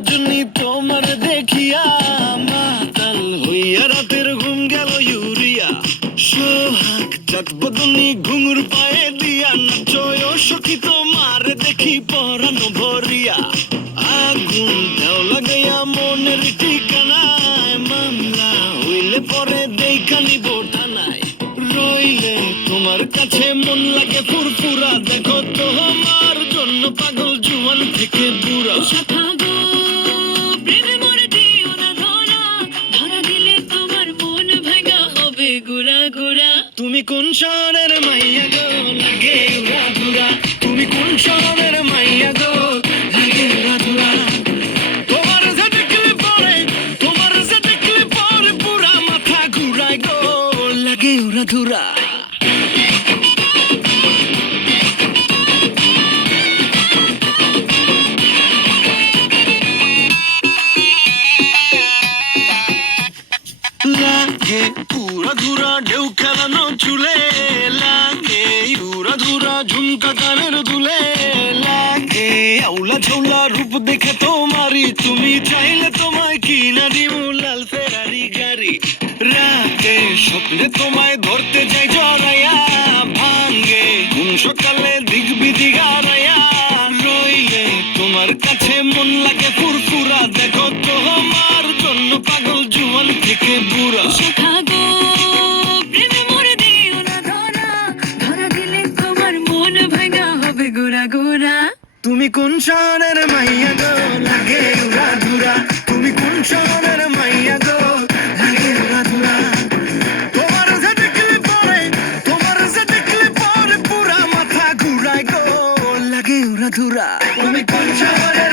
রজনী তোমার দেখিয়া মাতাল হইয়া রাতের ঘুম গেল ইউরিয়া সোহাগ চাঁদ বদনী ঘুঙুর পায়ে দিয়া নাচয় সখী তোমার দেখি পরানো ভরিয়া আগুন দেও লাগাইয়া মনের ঠিকানায় মামলা হইলে পরে দেখা নিব থানায় রইলে তোমার কাছে মন লাগে ফুরফুরা দেখো তোমার জন্য পাগল জুয়ান থেকে বুড়া শাখা গো প্রেমে মরে দিও না ধরা ধরা দিলে তোমার মন ভাঙা হবে গুড়া গুড়া তুমি কোন শহরের মাইয়া গো লাগে উড়া ধুরা তুমি কোন শহরের মাইয়া গো লাগে উড়া ধুরা তোমার যে দেখলে পরে পুরা মাথা ঘুরায় গো লাগে উড়া ধুরা লাগে উড়া ধুরা ঢেউ খেলানো চুলে লাগে উড়া ধুরা ঝুমকা কানের দুলে লাগে আউলা ঝৌলা রূপ দেখে তোমারি তুমি চাইলে তোমায় কিনা দিব লাল ফেরারি গাড়ি রাতে স্বপ্নে তোমায় ধরতে যাই জড়াইয়া ভাঙ্গে কোন সকালে দিক বিধি গারাইয়া রইলে তোমার কাছে মন লাগে ফুরফুরা দেখো তোমার জন্য পাগল জুয়ান থেকে বুড়া শাখা গো প্রেমে মরে দিও না ধরা ধরা দিলে তোমার মন ভাঙা হবে গুড়া গুড়া তুমি কোন শহরের মাইয়া গো লাগে উড়া ধুরা তুমি কোন শহরের মাইয়া গো লাগে উড়া ধুরা তোমার যে দেখলে পরে পুরা মাথা ঘুরায় গো লাগে উড়া ধুরা তুমি কোন শহরের